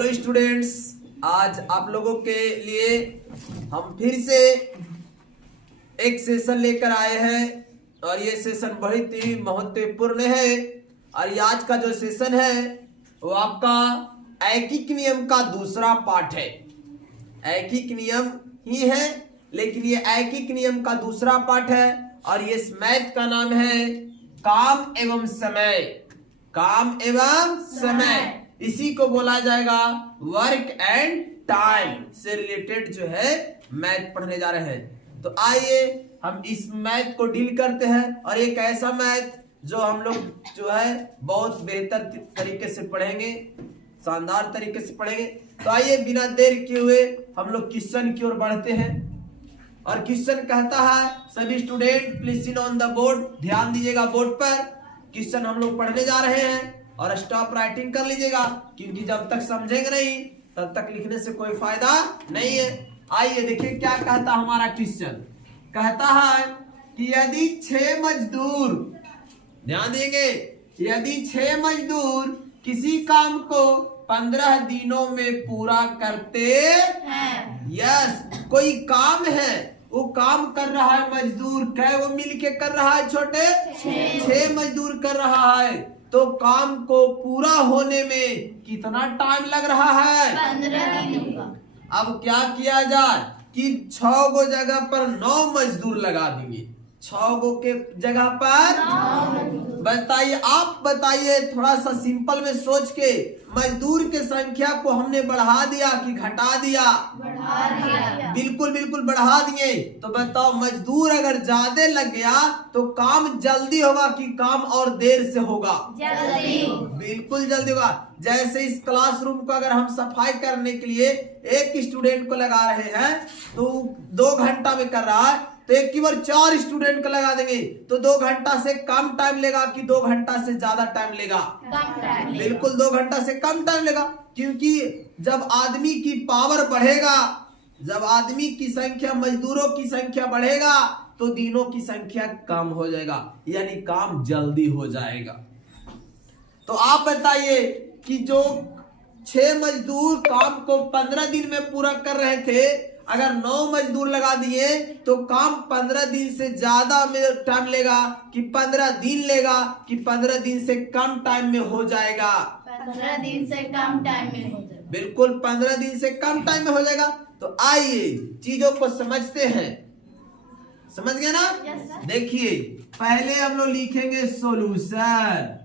Hello students, आज आप लोगों के लिए हम फिर से एक सेशन लेकर आए हैं और ये सेशन बहुत ही महत्वपूर्ण है। और ये आज का जो सेशन है वो आपका ऐकिक नियम का दूसरा पार्ट है। ऐकिक नियम ही है लेकिन ये ऐकिक नियम का दूसरा पार्ट है और ये मैथ का नाम है काम एवं समय। काम एवं समय इसी को बोला जाएगा वर्क एंड टाइम से रिलेटेड जो है मैथ पढ़ने जा रहे हैं। तो आइए हम इस मैथ को डील करते हैं और एक ऐसा मैथ जो हम लोग जो है बहुत बेहतर तरीके से पढ़ेंगे, शानदार तरीके से पढ़ेंगे। तो आइए बिना देर किए हुए हम लोग क्वेश्चन की ओर बढ़ते हैं। और क्वेश्चन कहता है, सभी student please sit on the board, ध्यान दीजिएगा बोर्ड पर। क्वेश्चन हम लोग पढ़ने जा रहे हैं और स्टॉप राइटिंग कर लीजिएगा क्योंकि जब तक समझेंगे नहीं तब तक लिखने से कोई फायदा नहीं है। आइए देखिए क्या कहता हमारा क्वेश्चन। कहता है कि यदि 6 मजदूर, ध्यान देंगे, यदि 6 मजदूर किसी काम को 15 दिनों में पूरा करते हैं। यस, कोई काम है, वो काम कर रहा है मजदूर, क्या वो मिलके कर रहा है छोटे? 6 मजदूर कर रहा है। तो काम को पूरा होने में कितना टाइम लग रहा है? 15 दिन का। अब क्या किया जाए कि 6 गो जगह पर 9 मजदूर लगा देंगे। 6 गो के जगह पर बताइए, आप बताइए थोड़ा सा सिंपल में सोच के, मजदूर के संख्या को हमने बढ़ा दिया कि घटा दिया? बढ़ा दिया। बिल्कुल बिल्कुल बढ़ा दिए। तो बताओ मजदूर अगर ज्यादा लग गया तो काम जल्दी होगा कि काम और देर से होगा? जल्दी। बिल्कुल जल्दी होगा। जैसे इस क्लासरूम को अगर हम सफाई करने के लिए एक स्टूडेंट को लगा रहे हैं तो 2 घंटा में कर रहा है, तो एक की बार 4 स्टूडेंट को लगा देंगे तो 2 घंटा से कम टाइम लेगा कि 2 घंटा से ज्यादा टाइम लेगा? कम टाइम। बिल्कुल 2 घंटा से कम टाइम लेगा, क्योंकि जब आदमी की पावर बढ़ेगा, जब आदमी की संख्या, मजदूरों की संख्या बढ़ेगा तो दिनों की संख्या कम हो जाएगा, यानी काम जल्दी हो जाएगा। तो आप बताइए कि जो 6 मजदूर काम को 15 दिन में पूरा कर रहे थे, अगर 9 मजदूर लगा दिए तो काम 15 दिन से ज्यादा में टाइम लेगा कि 15 दिन लेगा कि 15 दिन से कम टाइम में हो जाएगा? 15 दिन से कम टाइम में हो जाएगा। बिल्कुल 15 दिन से कम टाइम में हो जाएगा। तो आइए चीजों को समझते हैं। समझ गए ना? Yes, sir. देखिए पहले हम लोग लिखेंगे सॉल्यूशन,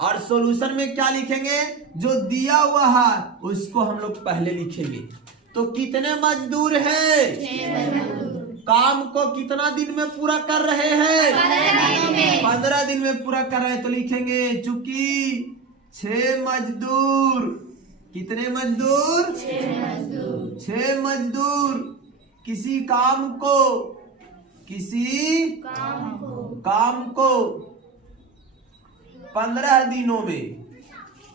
और सॉल्यूशन में क्या लिखेंगे? जो दिया हुआ है उसको हम लोग पहले लिखेंगे। तो कितने मजदूर हैं? 6 मजदूर। काम को कितना दिन में पूरा कर रहे हैं? 15 दिन में। 15 दिन में पूरा कर रहे हैं। तो लिखेंगे चूंकि 6 मजदूर, कितने मजदूर? 6 मजदूर। 6 मजदूर किसी काम को, किसी काम को 15 दिनों में,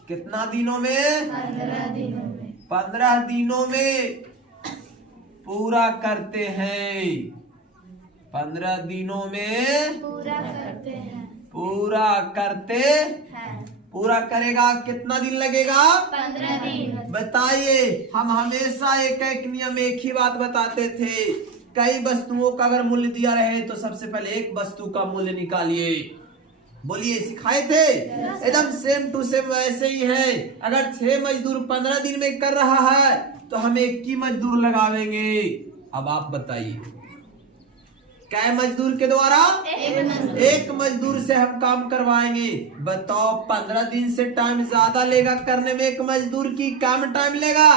कितना दिनों में? 15 दिनों में। 15 दिनों में पूरा करते हैं। 15 दिनों में पूरा करते हैं। पूरा करते, हैं। पूरा करेगा कितना दिन लगेगा? 15 दिन। बताइए, हम हमेशा एक एक नियम, एक ही बात बताते थे। कई वस्तुओं का अगर मूल्य दिया रहे तो सबसे पहले एक वस्तु का मूल्य निकालिए। बोलिए, सिखाए थे? एकदम सेम टू सेम वैसे ही है। अगर 6 मजदूर 15 दिन में कर रहा है तो हम 1 ही मजदूर लगावेंगे। अब आप बताइए क्या मजदूर के द्वारा? 1 मजदूर से हम काम करवाएंगे। बताओ 15 दिन से टाइम ज्यादा लेगा करने में 1 मजदूर की, कम टाइम लेगा?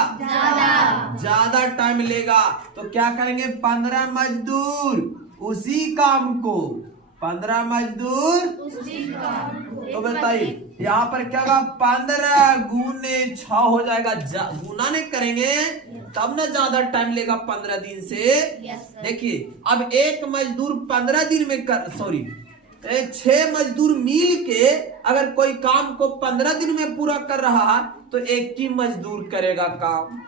ज्यादा टाइम लेगा। तो क्या करेंगे? 15 मजदूर उसी काम को, 15 मजदूर उसी काम को। तो बताइए यहाँ पर क्या होगा? 15 गुने 6 हो जाएगा। गुना नहीं करेंगे तब ना ज्यादा टाइम लेगा 15 दिन से। Yes, sir. देखिए अब 1 मजदूर 15 दिन में कर, सॉरी 6 मजदूर मिल के अगर कोई काम को 15 दिन में पूरा कर रहा है तो 1 ही मजदूर करेगा काम।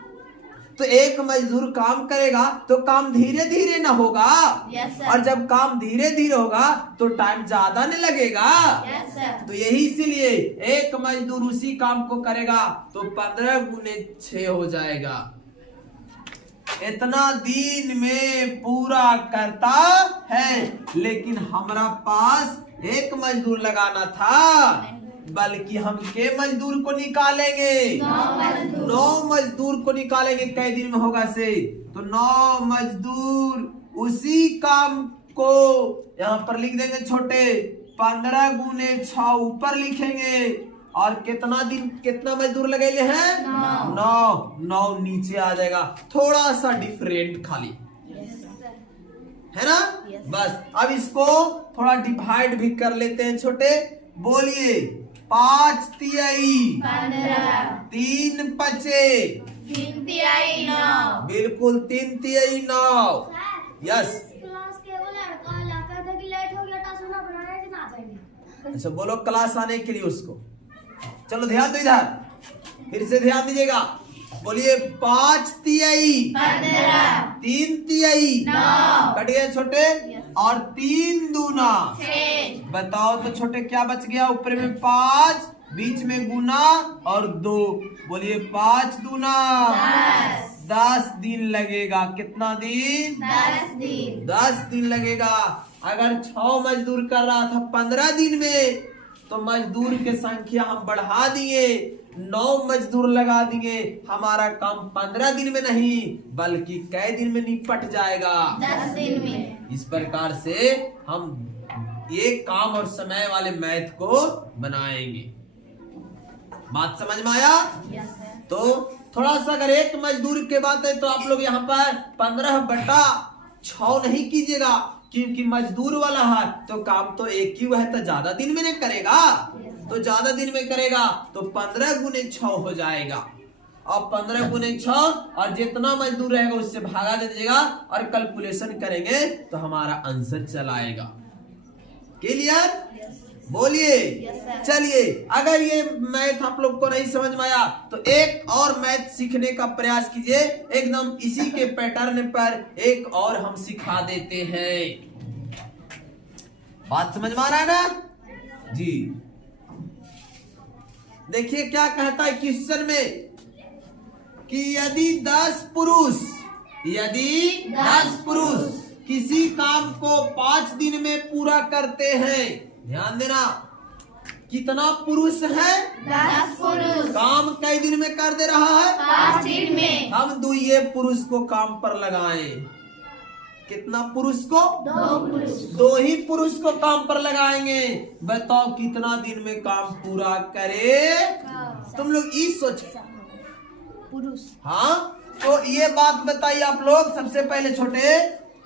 तो एक मजदूर काम करेगा तो काम धीरे धीरे ना होगा, यस और सर, जब काम धीरे धीरे होगा तो टाइम ज्यादा नहीं लगेगा। यस सर, तो यही इसीलिए एक मजदूर उसी काम को करेगा तो 15 गुने 6 हो जाएगा। इतना दिन में पूरा करता है, लेकिन हमारा पास एक मजदूर लगाना था, बल्कि हम के मजदूर को निकालेंगे, 9 मजदूर को निकालेंगे। कई दिन में होगा से, तो 9 मजदूर उसी काम को यहाँ पर लिख देंगे छोटे, 15 गुने 6 ऊपर लिखेंगे, और कितना दिन कितना मजदूर लगेले हैं, 9 नीचे आ जाएगा, थोड़ा सा डिफरेंट खाली, है ना। बस अब इसको थोड़ा डिवाइड भी कर लेते हैं छोटे, बोलिए 5 तिहाई 15, 3 पचे, 3 तिहाई 9, बिल्कुल 3 तिहाई 9। यस, क्लास के वो लड़का लाकर था कि लेट हो गया था, सुना बनाने दिन आ जाएंगे। अच्छा बोलो क्लास आने के लिए उसको। चलो ध्यान दो इधर, फिर से ध्यान दीजिएगा, बोलिए 5 तिहाई 15, 3 तिहाई 9, कट गए छोटे, और 3 दूना, 6, बताओ तो छोटे क्या बच गया, ऊपर में 5, बीच में गुना और 2, बोलिए 5 दूना 10 दिन लगेगा। कितना दिन, 10 दिन, 10 दिन लगेगा। अगर 6 मजदूर कर रहा था 15 दिन में, तो मजदूर की संख्या हम बढ़ा दिए, 9 मजदूर लगा दिए, हमारा काम 15 दिन में नहीं बल्कि कई दिन में निपट जाएगा, 10 दिन में। इस प्रकार से हम ये काम और समय वाले मैथ को बनाएंगे। बात समझ में आया। यस सर, तो थोड़ा सा अगर एक मजदूर के बात है तो आप लोग यहाँ पर 15/6 नहीं कीजिएगा, क्योंकि मजदूर वाला है तो काम तो एक ही है, तो ज्यादा दिन में नहीं करेगा, तो ज्यादा दिन में करेगा तो 15 गुने 6 हो जाएगा। और 15 गुने 6 और जितना मजदूर रहेगा उससे भागा दे दीजिएगा और कैलकुलेशन करेंगे तो हमारा आंसर चला आएगा। क्लियर, बोलिए। चलिए, अगर ये मैथ आप लोग को नहीं समझ में आया तो एक और मैथ सीखने का प्रयास कीजिए, एकदम इसी के पैटर्न पर एक और हम सिखा देते हैं। बात समझ में आ रहा है ना जी। देखिए क्या कहता है क्वेश्चन में कि यदि 10 पुरुष किसी काम को 5 दिन में पूरा करते हैं, ध्यान देना, कितना पुरुष है, 10 पुरुष, काम कई दिन में कर दे रहा है, 5 दिन में। हम 2 पुरुष को काम पर लगाएं। कितना पुरुष को, 2 पुरुष, 2 ही पुरुष को काम पर लगाएंगे। बताओ कितना दिन में काम पूरा करे। तुम लोग ये सोचो, पुरुष, हाँ, तो ये बात बताइए आप लोग सबसे पहले छोटे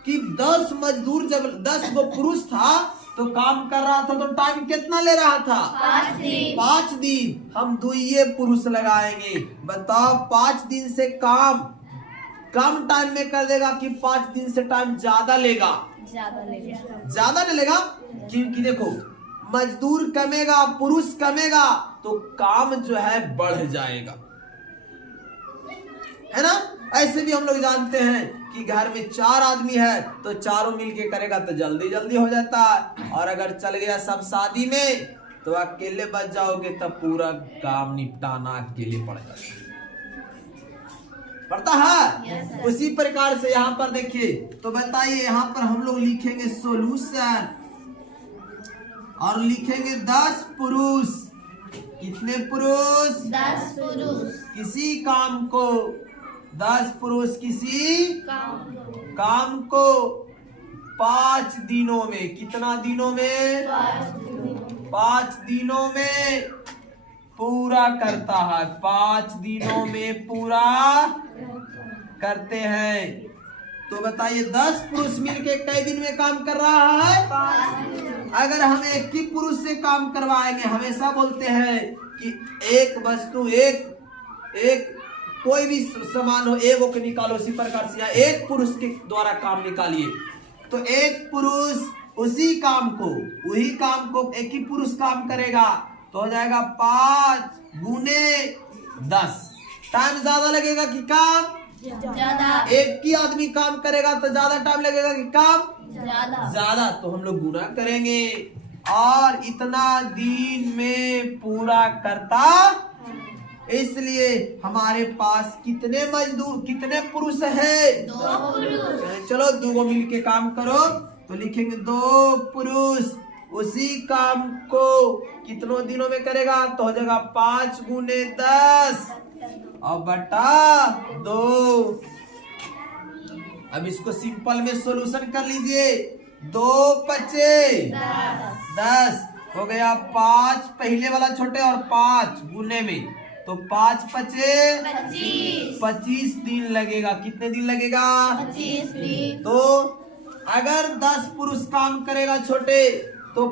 कि 10 मजदूर जब 10 गो पुरुष था तो काम कर रहा था तो टाइम कितना ले रहा था, 5 दिन, 5 दिन। हम 2 पुरुष लगाएंगे। बताओ 5 दिन से काम कम टाइम में कर देगा कि 5 दिन से टाइम ज्यादा लेगा, ज्यादा लगेगा, ज्यादा नहीं लेगा, क्योंकि देखो मजदूर कमेगा पुरुष कमेगा तो काम जो है बढ़ जाएगा, है ना। ऐसे भी हम लोग जानते हैं कि घर में 4 आदमी है तो चारों मिलके करेगा तो जल्दी जल्दी हो जाता है, और अगर चल गया सब शादी में तो अकेले बच जाओगे तब पूरा काम निपटाना अकेले पड़ता है। उसी प्रकार से यहाँ पर देखिए, तो बताइए यहाँ पर हम लोग लिखेंगे सॉल्यूशन और लिखेंगे 10 पुरुष। कितने पुरुष, 10 पुरुष, किसी काम को 10 पुरुष किसी काम को 5 दिनों में, कितना दिनों में, 5 दिनों में पूरा करता है, 5 दिनों में पूरा करते हैं। तो बताइए 10 पुरुष मिलके कई दिन में काम कर रहा है, 5। अगर हम एक ही पुरुष से काम करवाएंगे, हमेशा बोलते हैं कि एक वस्तु एक कोई भी सामान हो एगो के निकालो, उसी प्रकार से यहाँ एक पुरुष के द्वारा काम निकालिए। तो एक पुरुष उसी काम को, वही काम को एक ही पुरुष काम करेगा तो हो जाएगा 5 गुने 10। टाइम ज्यादा लगेगा कि काम ज्यादा एक ही आदमी काम करेगा तो ज्यादा टाइम लगेगा कि काम ज्यादा ज्यादा, तो हम लोग गुना करेंगे और इतना दिन में पूरा करता। इसलिए हमारे पास कितने मजदूर, कितने पुरुष है? 2 पुरुष। चलो 2 को मिलके काम करो, तो लिखेंगे 2 पुरुष उसी काम को कितनों दिनों में करेगा, तो हो जाएगा 5 गुने 10 और बटा 2। अब इसको सिंपल में सॉल्यूशन कर लीजिए। 2 पचे 10 हो गया, 5 पहले वाला छोटे और 5 गुने में, तो 5 पचे 25 दिन लगेगा। कितने दिन लगेगा? 25 दिन। तो अगर 10 पुरुष काम करेगा छोटे, तो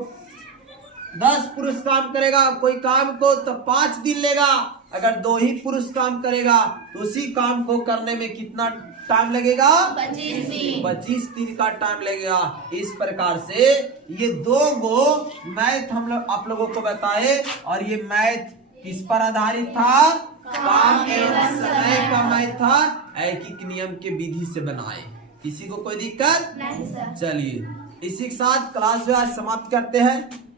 10 पुरुष काम करेगा कोई काम को तो 5 दिन लेगा। अगर 2 ही पुरुष काम करेगा तो उसी काम को करने में कितना टाइम लगेगा? 25 दिन। 25 दिन का टाइम लगेगा। इस प्रकार से ये 2 गो मैथ हम लोग आप लोगों को बताए, और ये मैथ किस पर आधारित था? काम एवं समय का मैथ था, ऐकिक नियम के विधि से बनाए। किसी को कोई दिक्कत? नहीं सर। चलिए इसी के साथ क्लास जो है समाप्त करते हैं।